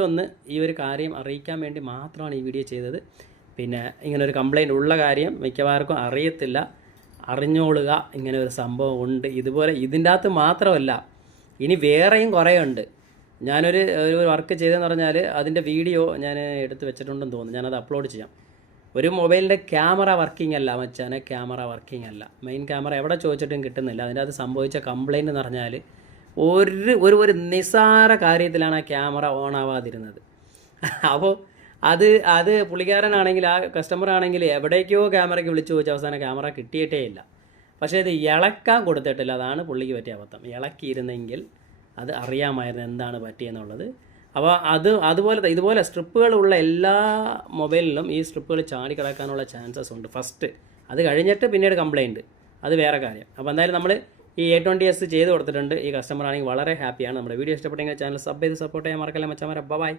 ഒന്ന് ഈ ഒരു കാര്യം അറിയിക്കാൻ വേണ്ടി മാത്രമാണ് ഈ വീഡിയോ ചെയ്തത്. പിന്നെ ഇങ്ങനൊരു കംപ്ലയിൻ്റ് ഉള്ള കാര്യം മിക്കവാർക്കും അറിയത്തില്ല. അറിഞ്ഞോളുക, ഇങ്ങനെ ഒരു സംഭവം ഉണ്ട്. ഇതുപോലെ ഇതിൻ്റെ അകത്ത് മാത്രമല്ല, ഇനി വേറെയും കുറേ ഉണ്ട്. ഞാനൊരു വർക്ക് ചെയ്തതെന്ന് പറഞ്ഞാൽ അതിൻ്റെ വീഡിയോ ഞാൻ എടുത്ത് വെച്ചിട്ടുണ്ടെന്ന് തോന്നുന്നു. ഞാനത് അപ്ലോഡ് ചെയ്യാം. ഒരു മൊബൈലിൻ്റെ ക്യാമറ വർക്കിംഗ് അല്ല മച്ചാനെ, ക്യാമറ വർക്കിംഗ് അല്ല. മെയിൻ ക്യാമറ എവിടെ ചോദിച്ചിട്ടും കിട്ടുന്നില്ല. അതിൻ്റെ അത് സംഭവിച്ച കംപ്ലയിൻ്റ് എന്ന് പറഞ്ഞാൽ ഒരു നിസ്സാര കാര്യത്തിലാണ് ആ ക്യാമറ ഓൺ ആവാതിരുന്നത്. അപ്പോൾ അത് പുള്ളിക്കാരനാണെങ്കിൽ, ആ കസ്റ്റമർ ആണെങ്കിൽ എവിടേക്കോ ക്യാമറയ്ക്ക് വിളിച്ചു ചോദിച്ച അവസാനം ക്യാമറ കിട്ടിയിട്ടേ ഇല്ല. പക്ഷേ ഇത് ഇളക്കാൻ കൊടുത്തിട്ടില്ല. അതാണ് പുള്ളിക്ക് പറ്റിയ അബദ്ധം. ഇളക്കിയിരുന്നെങ്കിൽ അത് അറിയാമായിരുന്നു എന്താണ് പറ്റിയെന്നുള്ളത്. അപ്പോൾ ഇതുപോലെ സ്ട്രിപ്പുകളുള്ള എല്ലാ മൊബൈലിലും ഈ സ്ട്രിപ്പുകൾ ചാടിക്കിടക്കാനുള്ള ചാൻസസ് ഉണ്ട് ഫസ്റ്റ്. അത് കഴിഞ്ഞിട്ട് പിന്നീട് കംപ്ലയിൻറ്റ്, അത് വേറെ കാര്യം. അപ്പോൾ എന്തായാലും നമ്മൾ ഈ A20s ചെയ്ത് കൊടുത്തിട്ടുണ്ട്. ഈ കസ്റ്റമർ ആണെങ്കിൽ വളരെ ഹാപ്പിയാണ്. നമ്മുടെ വീഡിയോ ഇഷ്ടപ്പെട്ടെങ്കിൽ ചാനൽ സബ് ചെയ്ത് സപ്പോർട്ട് ചെയ്യാൻ മറക്കല്ല മച്ചാമാരെ. ബൈ.